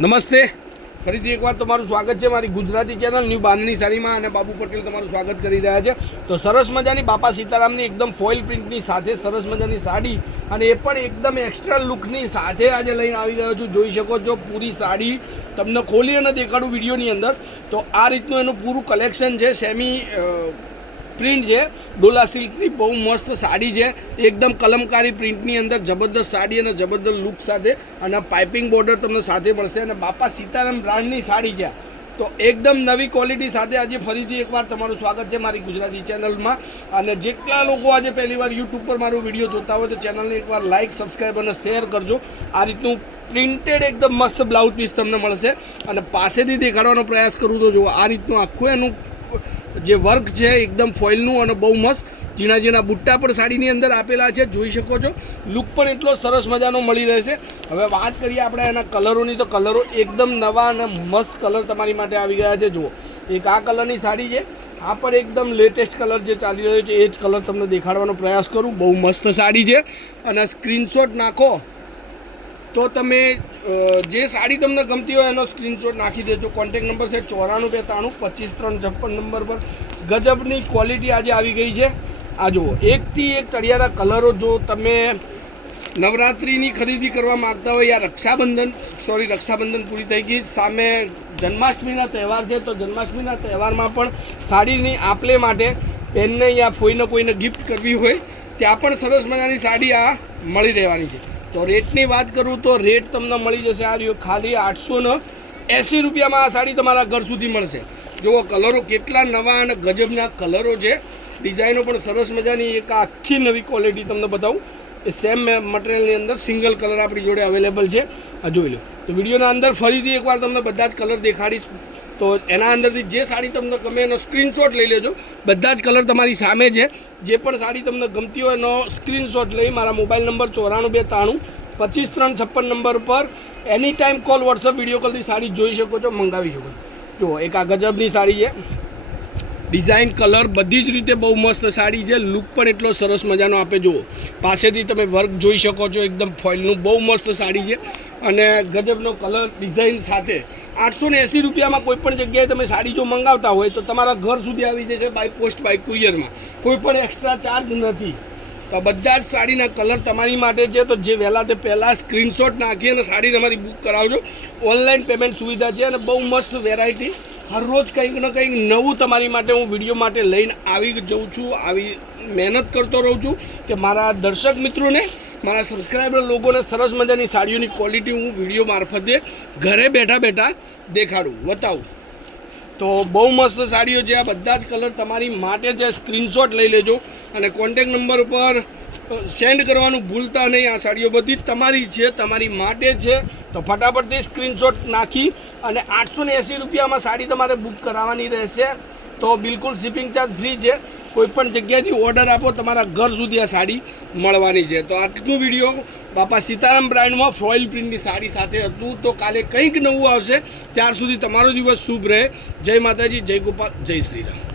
નમસ્તે, ફરીથી એકવાર તમારું સ્વાગત છે મારી ગુજરાતી ચેનલ ન્યૂ બાંધણી સાડીમાં અને બાબુ પટેલ તમારું સ્વાગત કરી રહ્યા છે। તો સરસ મજાની બાપા સીતારામની એકદમ ફોઇલ પ્રિન્ટની સાથે સરસ મજાની સાડી અને એ પણ એકદમ એક્સ્ટ્રા લુકની સાથે આજે લઈને આવી ગયો છું। જોઈ શકો છો પૂરી સાડી તમને ખોલી અને દેખાડું વિડીયોની અંદર। તો આ રીતનું એનું પૂરું કલેક્શન છે। સેમી પ્રિન્ટ છે, ડોલા સિલ્કની બહુ મસ્ત સાડી છે, એકદમ કલમકારી પ્રિન્ટની અંદર જબરદસ્ત સાડી અને જબરદસ્ત લુક સાથે અને પાઇપિંગ બોર્ડર તમને સાથે મળશે અને બાપા સીતારામ બ્રાન્ડની સાડી છે। તો એકદમ નવી ક્વોલિટી સાથે આજે ફરીથી એકવાર તમારું સ્વાગત છે મારી ગુજરાતી ચેનલમાં। અને જેટલા લોકો આજે પહેલીવાર યુટ્યુબ પર મારો વિડીયો જોતા હોય તો ચેનલને એકવાર લાઇક, સબસ્ક્રાઈબ અને શેર કરજો। આ રીતનું પ્રિન્ટેડ એકદમ મસ્ત બ્લાઉઝ પીસ તમને મળશે અને પાસેથી દેખાડવાનો પ્રયાસ કરું તો જુઓ આ રીતનું આખું એનું જે વર્ક છે એકદમ ફોઇલનું અને બહુ મસ્ત ઝીણા ઝીણા બુટ્ટા પણ સાડીની અંદર આપેલા છે। જોઈ શકો છો લુક પણ એટલો સરસ મજાનો મળી રહેશે। હવે વાત કરીએ આપણે એના કલરોની તો કલરો એકદમ નવા અને મસ્ત કલર તમારી માટે આવી ગયા છે। જુઓ એક આ કલરની સાડી છે, આ પણ એકદમ લેટેસ્ટ કલર જે ચાલી રહ્યો છે એ જ કલર તમને દેખાડવાનો પ્રયાસ કરું। બહુ મસ્ત સાડી છે અને સ્ક્રીનશોટ નાખો તો તમે જે સાડી તમને ગમતી હોય એનો સ્ક્રીનશોટ નાખી દેજો। કોન્ટેક નંબર છે 9492255356 નંબર પર। ગજબની ક્વોલિટી આજે આવી ગઈ છે। આ જુઓ એકથી એક ચડિયાતા કલરો। જો તમે નવરાત્રિની ખરીદી કરવા માગતા હોય યા રક્ષાબંધન પૂરી થઈ ગઈ, સામે જન્માષ્ટમીના તહેવાર છે તો જન્માષ્ટમીના તહેવારમાં પણ સાડીની આપલે માટે બેનને યા કોઈને ગિફ્ટ કરવી હોય ત્યાં પણ સરસ મજાની સાડી આ મળી રહેવાની છે। તો રેટની વાત કરું તો રેટ તમને મળી જશે આ રહ્યો ખાલી 880 રૂપિયામાં આ સાડી તમારા ઘર સુધી મળશે। જુઓ કલરો કેટલા નવા અને ગજબના કલરો છે, ડિઝાઇનો પણ સરસ મજાની એક આખી નવી ક્વોલિટી તમને બતાવું। એ સેમ મટીરિયલની અંદર સિંગલ કલર આપણી જોડે અવેલેબલ છે। આ જોઈ લો। તો વિડીયોના અંદર ફરીથી એકવાર તમને બધા જ કલર દેખાડીશ। તો એના અંદરથી જે સાડી તમને ગમે એનો સ્ક્રીનશોટ લઈ લેજો। બધા જ કલર તમારી સામે છે। જે પણ સાડી તમને ગમતી હોય એનો સ્ક્રીનશોટ લઈ મારા મોબાઈલ નંબર 9492255356 નંબર પર any time call, WhatsApp, video કોલથી સાડી જોઈ શકો છો, મંગાવી શકો છો। જુઓ એક આ ગજબની સાડી છે, ડિઝાઇન કલર બધી જ રીતે બહુ મસ્ત સાડી છે, લુક પણ એટલો સરસ મજાનો આપે। જુઓ પાસેથી તમે વર્ક જોઈ શકો છો, એકદમ ફોઇલનું બહુ મસ્ત સાડી છે અને ગજબનો કલર ડિઝાઇન સાથે 880 રૂપિયામાં કોઈ પણ જગ્યાએ તમે સાડી જો મંગાવતા હોય તો તમારા ઘર સુધી આવી જશે બાય પોસ્ટ, બાય કુરિયરમાં। કોઈ પણ એક્સ્ટ્રા ચાર્જ નથી। તો બધા જ સાડીના કલર તમારી માટે છે। તો જે વહેલા તે પહેલાં સ્ક્રીનશોટ નાખી અને સાડી તમારી બુક કરાવજો। ઓનલાઈન પેમેન્ટ સુવિધા છે અને બહુ મસ્ત વેરાયટી હરરોજ કંઈક ને કંઈક નવું તમારી માટે હું વિડીયો માટે લઈને આવી જઉં છું, આવી મહેનત કરતો રહું છું કે મારા દર્શક મિત્રોને, મારા સબસ્ક્રાઈબર લોકોને સરસ મજાની સાડીઓની ક્વોલિટી હું વિડીયો મારફતે ઘરે બેઠા દેખાડું, બતાવું। તો બહુ મસ્ત સાડીઓ છે, આ બધા જ કલર તમારી માટે છે। સ્ક્રીનશોટ લઈ લેજો અને કોન્ટેક નંબર પર સેન્ડ કરવાનું ભૂલતા નહીં। આ સાડીઓ બધી જ તમારી છે, તમારી માટે છે। તો ફટાફટથી સ્ક્રીનશોટ નાખી અને 880 રૂપિયામાં સાડી તમારે બુક કરાવવાની રહેશે। તો બિલકુલ શિપિંગ ચાર્જ ફ્રી છે। કોઈપણ જગ્યાએથી ઓર્ડર આપો તમારા ઘર સુધી આ સાડી મળવાની છે। તો આજનું વિડીયો બાપા સીતારામ બ્રાન્ડમાં ફોઇલ પ્રિન્ટની સાડી સાથે હતું। તો કાલે કંઈક નવું આવશે, ત્યાર સુધી તમારો દિવસ શુભ રહે। જય માતાજી, જય ગોપાલ, જય શ્રી રામ।